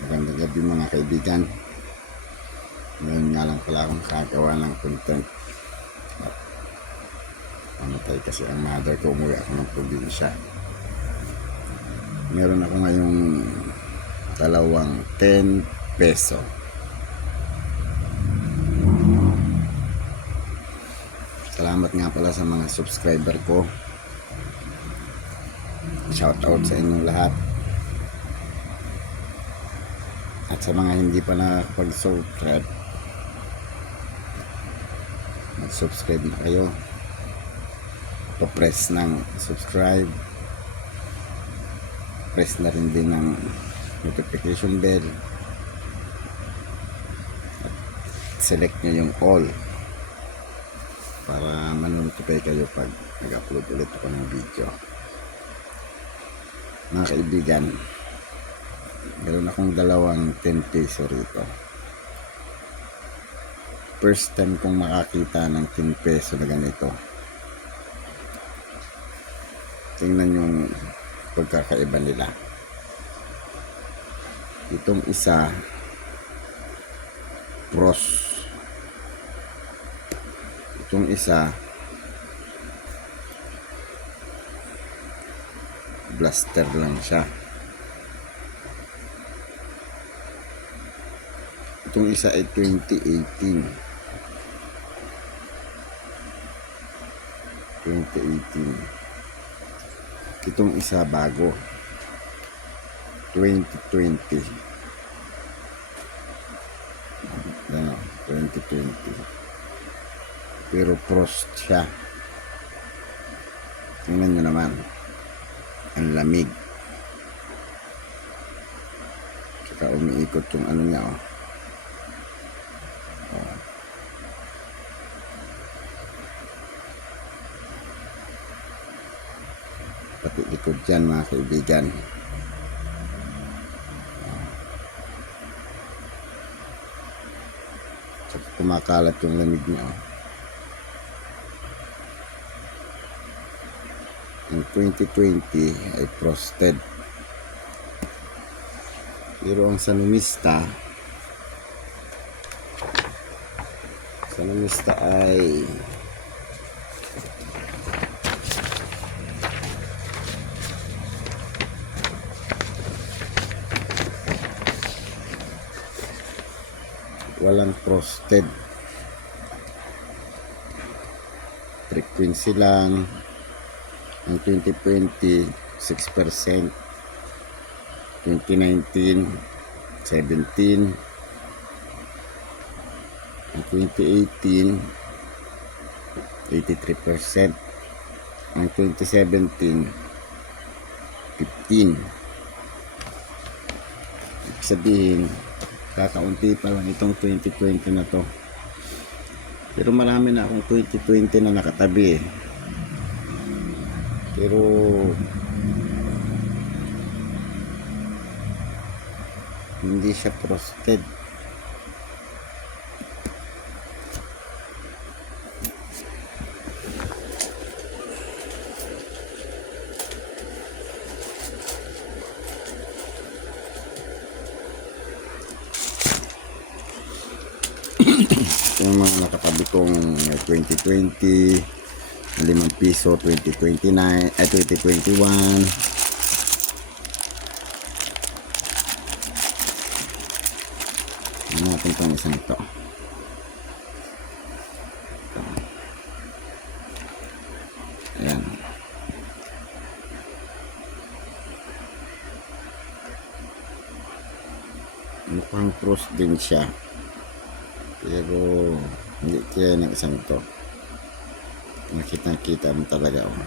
Magandang gabi mga kaibigan. Ngayon nga lang pala akong kagawa ng content. Namatay kasi ang mother ko, umuwi ako ng probinsya. Meron ako ngayong dalawang 10 peso. Salamat nga pala sa mga subscriber ko. Shout out sa inyong lahat. At sa mga hindi pa nakapag-subscribe, mag-subscribe na kayo. Pa-press ng subscribe. Press na rin din ng notification bell. At select nyo yung all para ma-notify kayo pag nag-upload ulit ako ng video. Mga kaibigan, meron akong dalawang 10 peso rito. First time kong makakita ng 10 peso na ganito. Tingnan yung pagkakaiba nila. Itong isa cross. Itong isa blaster lang siya. Itong isa ay 2018. Itong isa bago, 2020. Ano, 2020. Pero frost siya. Tingnan nyo naman. Ang lamig. Saka umiikot yung ano niya, oh. Pati likod dyan mga kaibigan. Saka kumakalat yung lamig niya, oh. Ang 2020 ay frosted. Pero ang Sanumista ay walang frosted. Frequency lang. Ang 2020 6%, 2019 17, ang 2018 83%, ang 2017 15. Ibig sabihin kakaunti pa lang itong 2020 na to, pero marami na akong 2020 na nakatabi, pero hindi siya frosted. Yung mga nakatabi kong 2020, 5 piso, 2029, 2021. Ano natin itong isang ito. Ayan. Mukhang cross din siya. Pero hindi kaya ng isang ito. Nakita mo talaga, oh.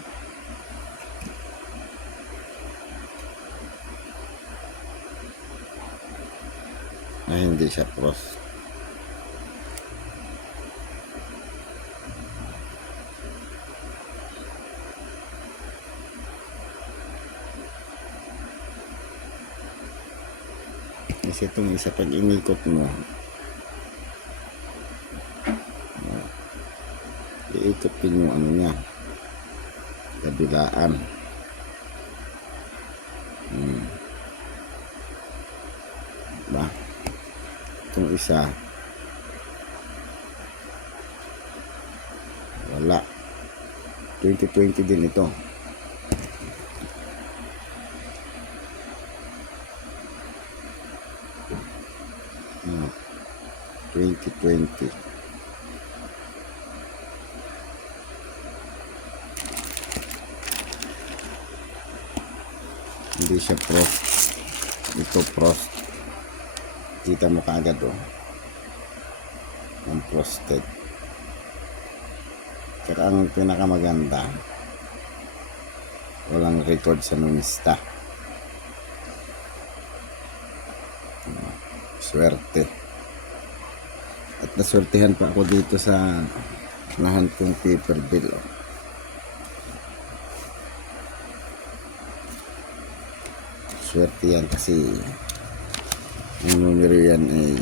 Ay, hindi siya cross. Kasi itong isa pag inikot mo, iikot din yung ano niya, kabilaan. Itong isa, wala. 2020 din ito. Ah, 2020. Hindi siya frost. Ito frost. Kita mo kaagad oh. Ang frosted. Tsaka ang pinakamaganda, walang record sa numista. Swerte. At naswertehan pa ako dito sa lahan kong paper bill. Swerte yan kasi ang numero yan ay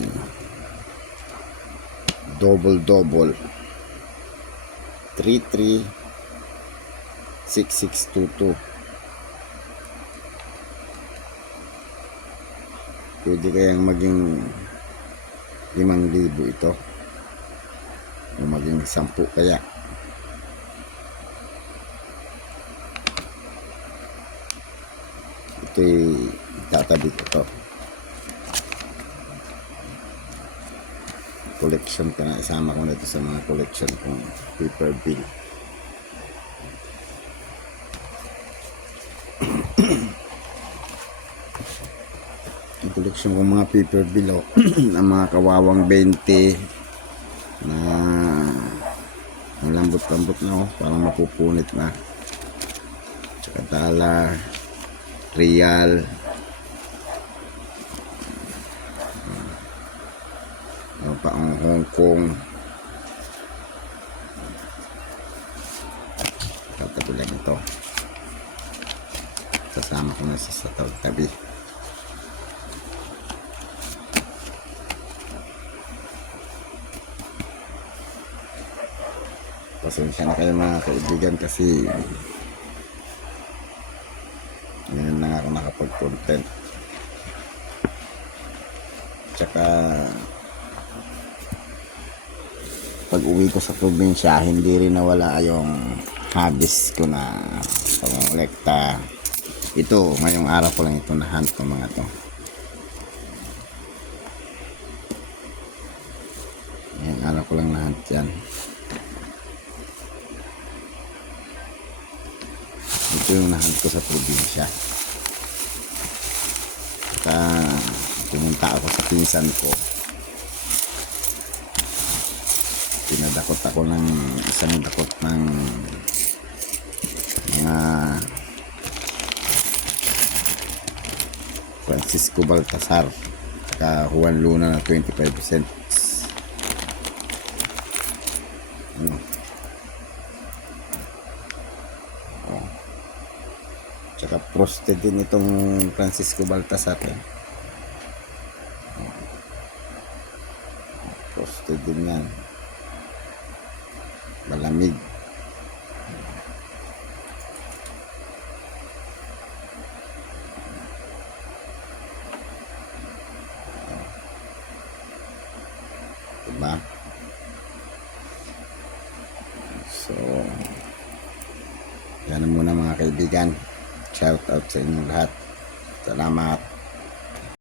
double 336622. Pwede kayang maging 5,000 ito o maging 10 kaya. Ito'y tatabi ko to. Collection ko na, isama ko na ito sa mga collection kong paper bill. Ang collection kong mga paper bill ang mga kawawang 20 na malambot-lambot na parang mapupunit na. Tsaka dollar, real, pa ang Hong Kong. Tatabi lang ito. Sasama ko na sa tabi. Pasensya na kayo mga kaibigan kasi ngayon lang ako nakapag-content. Tsaka pag uwi ko sa probinsya, hindi rin nawala yung habis ko na pangolekta. Ito, ngayong araw ko lang ito na-hunt ng mga to. Ngayong araw ko lang na-hunt yan. Ito yung na-hunt ko sa probinsya. Saka pumunta ako sa pinsan ko. Pinadakot ako ng isang dakot ng mga Francisco Baltasar saka Juan Luna na 25 cents. Tsaka frosted din itong Francisco Baltasar frosted din yan. Malamig. Diba? So, yan muna mga kaibigan. Shout out sa inyong lahat. Salamat.